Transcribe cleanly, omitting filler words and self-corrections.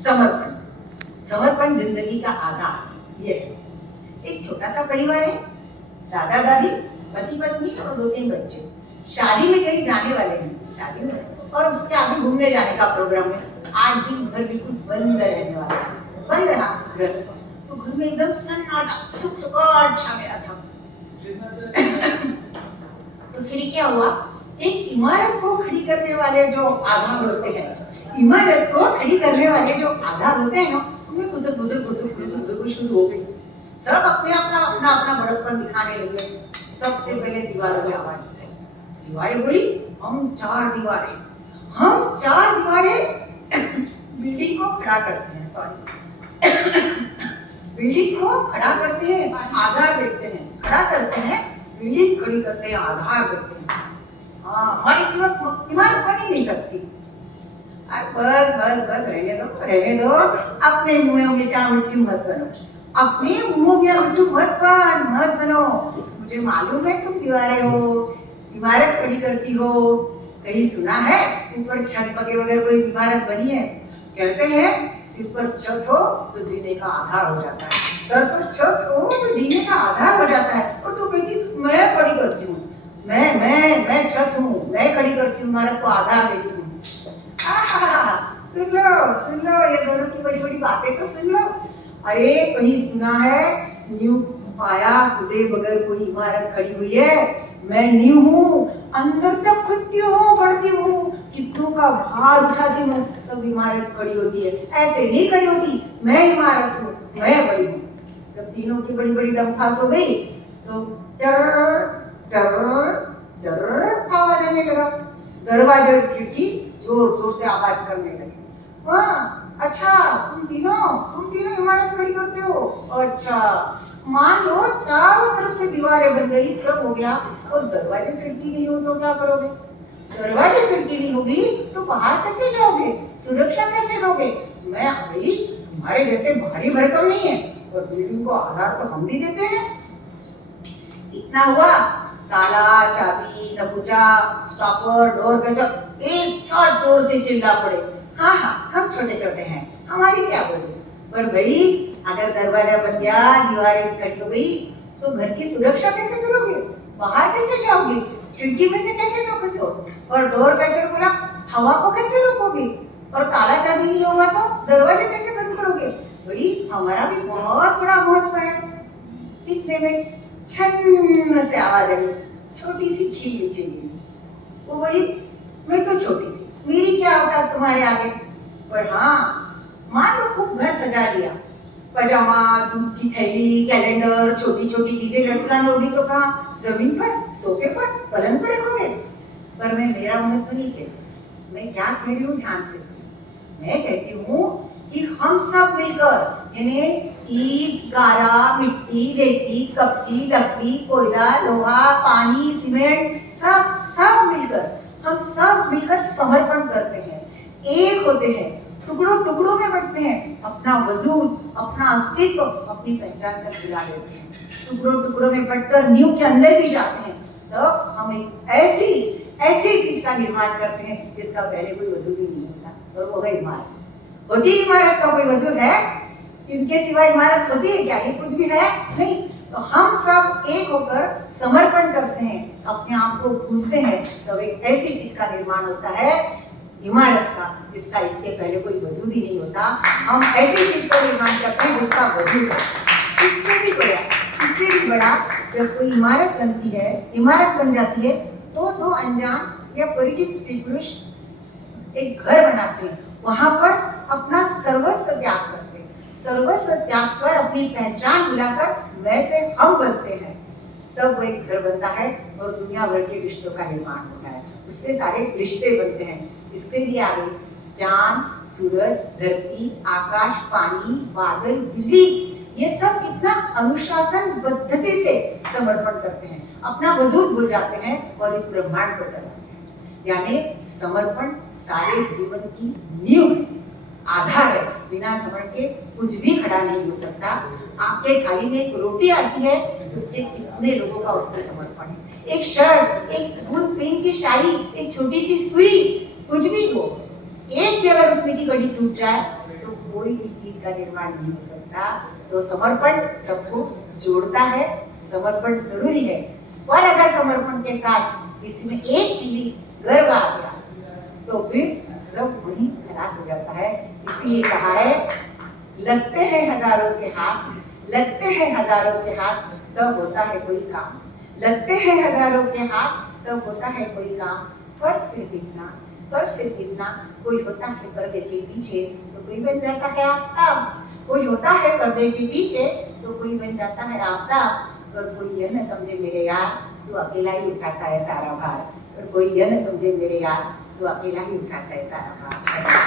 समर्पण। समर्पण जिंदगी का आधार ये है। एक छोटा सा परिवार है, दादा दादी, पति पत्नी और 2-3 बच्चे शादी में कहीं जाने वाले हैं, शादी में, और उसके आगे घूमने जाने का प्रोग्राम है। 8 दिन घर बिल्कुल बंद रहने वाला है, बंद रहा घर, तो घर में एकदम सन्नाटा सुखसुखाहट छा गया था। तो फिर क्या हुआ, एक इमारत को खड़ी करने वाले जो आधार होते हैं, इमारत को खड़ी करने वाले जो आधार होते हैं ना, उनमें गुसर शुरू हो गई। सब अपने अपना बड़प्पन दिखाने लगे। सबसे पहले दीवारों में आवाज उठी। दीवारें बोली, हम 4 दीवारें बिल्डिंग को खड़ा करते हैं, बिल्डिंग को खड़ा करते हैं, आधार देते हैं, खड़ा करते हैं, बिल्डिंग खड़ी करते हैं, आधार देते हैं। हाँ, हमारी सिर्फ इमारत बन ही नहीं सकती। बस रहने दो, अपने मुंह में उल्टू मत बनो, अपने मुंह में उल्टू मत बनो। मुझे मालूम है तुम दीवारें हो, इमारत खड़ी करती हो। कहीं सुना है ऊपर छत बगैर कोई इमारत बनी है? कहते हैं सिर पर छत हो तो जीने का आधार हो जाता है, सर पर छत हो तो जीने का आधार हो जाता है। और तो कहती मैं खड़ी करती हूँ, मैं छत हूँ, मैं खड़ी करती हूँ, इमारत को आधार देती हूँ। सुन लो ये दोनों की बड़ी बड़ी बातें तो सुन लो। अरे कहीं सुना है न्यू पाया खुदे बगैर कोई इमारत खड़ी हुई है? मैं न्यू हूँ, अंदर तक खुदती हूँ, बढ़ती हूँ, कितनों का भार उठाती हूँ, तब इमारत खड़ी होती है। ऐसे नहीं खड़ी होती, मैं इमारत हूँ, मैं बड़ी हूँ। जब तीनों की बड़ी बड़ी दमखास हो गई तो जर आवाज आने लगा। दरवाजे खिड़की जोर जोर से आवाज करने लगे। हाँ, अच्छा तुम तीनों इमारत खड़ी करते हो? अच्छा, मान लो चारों तरफ से दीवारें बन गई, सब हो गया, और दरवाजे खिड़की नहीं हो तो क्या करोगे? दरवाजे खिड़की नहीं होगी तो बाहर कैसे जाओगे? सुरक्षा कैसे दोगे? मैं भाई तुम्हारे जैसे भारी भरकम नहीं है, और बिल्डिंग को आधार तो हम भी देते हैं। इतना हुआ, ताला, चाबी, नकुचा, स्टॉपर, डोर गजब एक साथ जोर से चिल्ला पड़े। हाँ, हम छोटे हैं, हमारी क्या वजह? पर भाई अगर दरवाजा बन गया, दीवारें खड़ी हो गई, तो घर की सुरक्षा कैसे करोगे? बाहर कैसे जाओगे? खिड़की में से कैसे रोकोगे? और डोर गजब बोला, हवा को कैसे रोकोगे? और ताला चाबी नहीं होगा तो दरवाजे कैसे बंद करोगे? भाई हमारा भी बहुत बड़ा महत्व है। इतने में छन्न से आवाज आई, छोटी सी खील नीचे गिरी। वो बोली, मैं तो छोटी सी, मेरी क्या औकात तुम्हारे आगे? पर हाँ, मान लो खूब घर सजा लिया, पजामा, दूध की थैली, कैलेंडर, छोटी छोटी चीजें लटकानी होगी तो कहाँ? जमीन पर, सोफे पर, पलंग पर रखोगे? पर मैं मेरा महत्व नहीं कहती, मैं क्या कह रही हूँ ध्यान से सुनो। मैं कहती हूँ कि हम सब मिलकर, यानी ईंट, गारा, मिट्टी, रेती, कच्ची, लकड़ी, कोयला, लोहा, पानी, सीमेंट, सब मिलकर समर्पण करते हैं, एक होते हैं, टुकड़ों में बंटते हैं, अपना वजूद, अपना अस्तित्व, अपनी पहचान तक मिला देते हैं, टुकड़ों में बंटकर न्यू के अंदर भी जाते हैं। तो हम एक ऐसी चीज का निर्माण करते हैं जिसका पहले कोई वजूद ही नहीं होता, और वो है इमारत। होती इमारत का कोई वजूद है? इनके सिवा इमारत होती है क्या? ये कुछ भी है नहीं। तो हम सब एक होकर समर्पण करते हैं, अपने आप को भूलते हैं, तो एक ऐसी चीज का निर्माण होता है, इमारत का, जिसका इसके पहले कोई वजूद ही नहीं होता। हम ऐसी चीज का निर्माण करते हैं जिसका वजूद है। इससे भी बड़ा जब कोई इमारत बनती है, इमारत बन जाती है, तो 2 अनजान या परिचित स्त्री पुरुष एक घर बनाते हैं, वहां पर अपना सर्वस्व त्याग करते हैं, सर्वस्व त्याग कर अपनी पहचान मिलाकर वैसे हम बनते हैं, तब वो एक घर बनता है और दुनिया भर के रिश्तों का निर्माण होता है, उससे सारे रिश्ते बनते हैं। इससे भी आगे चांद, सूरज, धरती, आकाश, पानी, बादल, बिजली, ये सब कितना अनुशासन पद्धति से समर्पण करते हैं, अपना वजूद भूल जाते हैं और इस ब्रह्मांड को चलाते हैं। यानी समर्पण सारे जीवन की नींव है, आधार है। बिना समर्पण के कुछ भी खड़ा नहीं हो सकता। आपके थाली में एक रोटी आती है, उसके कितने लोगों का उसमें समर्पण है। एक शर्ट, एक दूध पेन की शाई, एक छोटी सी सुई, कुछ भी हो, एक भी अगर उसमें की कड़ी टूट जाए तो कोई भी चीज का निर्माण नहीं हो सकता। तो समर्पण सबको जोड़ता है, समर्पण जरूरी है। पर अगर समर्पण के साथ इसमें एक भी गर्व आ गया तो फिर सब वही खलास हो जाता है। इसीलिए कहा है, लगते हैं हजारों के हाथ, लगते हैं हजारों के हाथ, तब होता है कोई काम। लगते हैं हजारों के हाथ, तब होता है कोई काम। पर सिर्फ इतना, पर सिर्फ इतना, कोई होता है पर्दे के पीछे तो कोई बन जाता है आफ्ताब। कोई होता है पर्दे के पीछे तो कोई बन जाता है आफ्ताब। और कोई यह न समझे मेरे यार, तू अकेला ही उठाता है सारा भार। और कोई यह न समझे मेरे यार, तू अकेला ही उठाता है सारा भार।